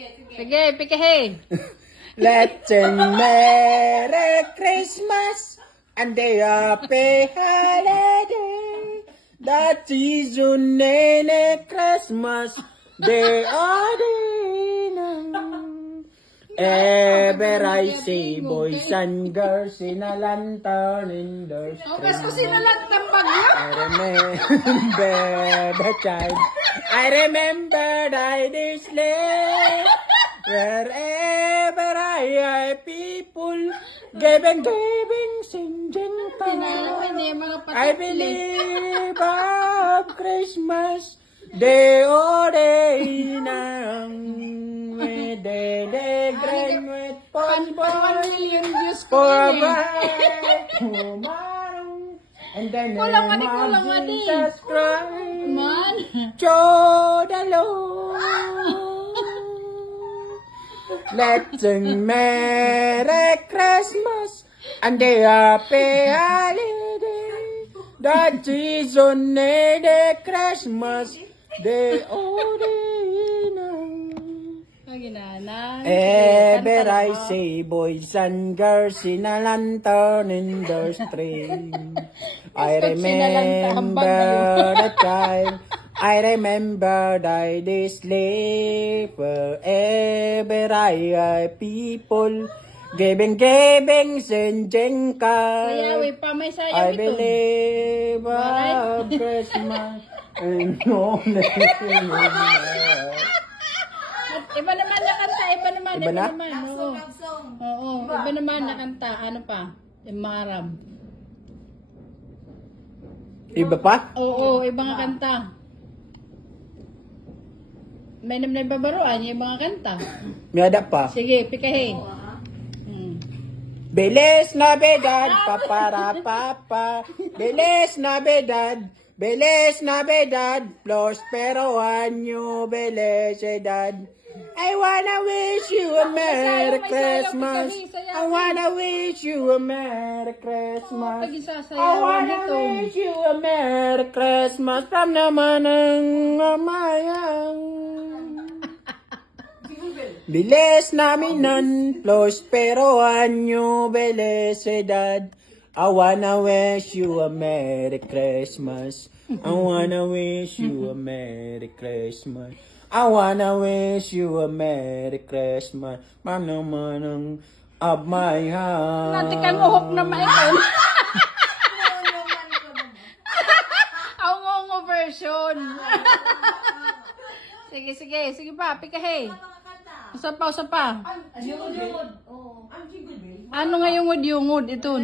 Sige, pikahe. Let's sing Merry Christmas and a happy holiday. That season in a Christmas day are ever I see boys and girls in a lantern in the street. Kasi sinalantang bagyo. I remember the child. I remember this sleigh. Wherever I people giving, singing, I believe of Christmas day or day nang with the grand with ponbon for a bride tomorrow and then Jesus Christ show the Lord. Let's sing Merry Christmas and a happy holiday. That season in the Christmas day ever I see boys and girls in a lantern in the street. I remember the time. I remember this sleep wherever I people giving, singing Sayawi pa, may sayaw I ito. believe of Christmas and no Iba naman na kanta, iba naman. Iba na? Oo, iba naman na kanta. Ano pa? Maram. Iba pa? Oo, iba nga kanta. May naman na ibabaruan, yung mga kanta. May ada pa. Sige, pikahe. Bilis Navidad, papara papa. Bilis Navidad, prospero año, felicidad. I wanna wish you a Merry Christmas. I wanna wish you a Merry Christmas. I wanna wish you a Merry Christmas from naman ang mamayang. Bilis naminan, prospero año, felicidad. I wanna wish you a Merry Christmas. I wanna wish you a Merry Christmas. I wanna wish you a Merry Christmas. Ma'am naman ang of my heart. Nanti kang uhok na maikon. Ang version. Sige pa, pikahe. Usa pa. Ano nga yung yungod ito?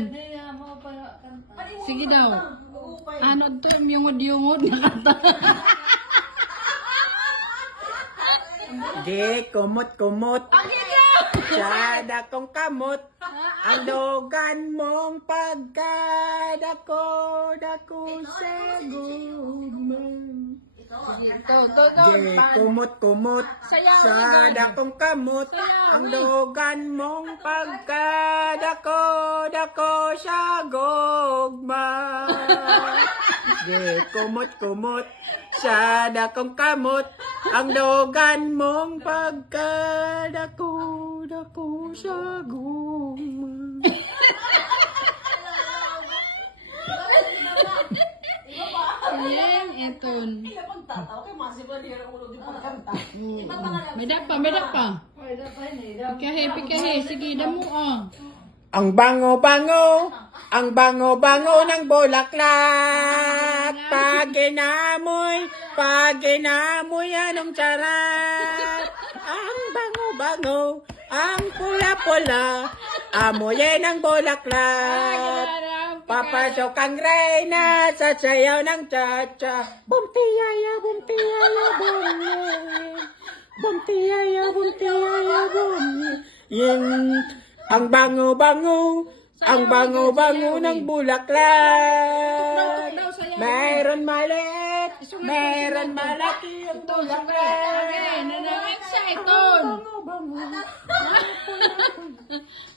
Sige daw. Ano ito yung yungod na kanta? Di kumot. Sada kong kamot. Ang dogan mong pagkadako sa gugmang. Di kumot. Sada kong kamot. Ang dogan mong pagkadako sa gugmang. Di kumot. Sada kong kamot. Ang dogan mong pagkadako sa gugmang. Ayan, eton. May pa. Pikahe. Sige, damo Ang bango-bango ng bulaklak. Pag inamoy anong sarap. Ang bango-bango, ang pula-pula, amoy ng bulaklak. Papasok ang reyna sa sayaw ng cha-cha. Bumtiyaya, bum. Bumtiyaya, bum. Ang bango-bango ng bulaklak. Meron malaki ang bulaklak.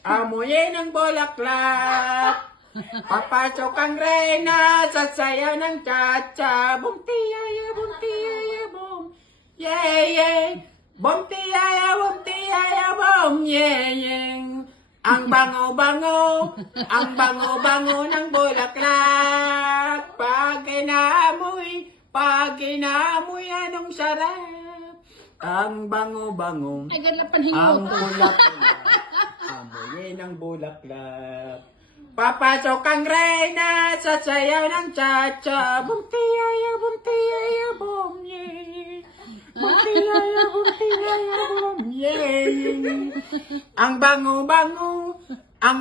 Amoy ng bulaklak. Papasok ang reyna sa sayaw ng cha-cha. Bumtiyaya, bum. Yeah. Bom yeyeng. Ang bango-bango ng bulaklak. Pag inaamoy, anong sarap. Ang bango-bango, Ay, ganun ang panhingot. pula-pula, amoy ng bulaklak. Papasok ang reyna sa sayaw ng cha-cha. Bumtiyaya, bom, yeah. Bumtiyaya, bom, yeah. Ang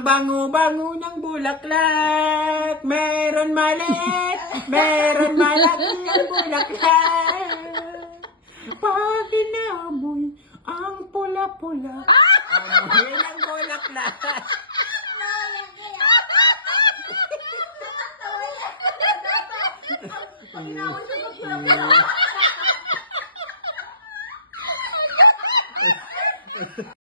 bango-bango ng bulaklak. Meron maliit, meron malaki ang bulaklak. Pag inamoy, ang pula-pula, amoy ng bulaklak.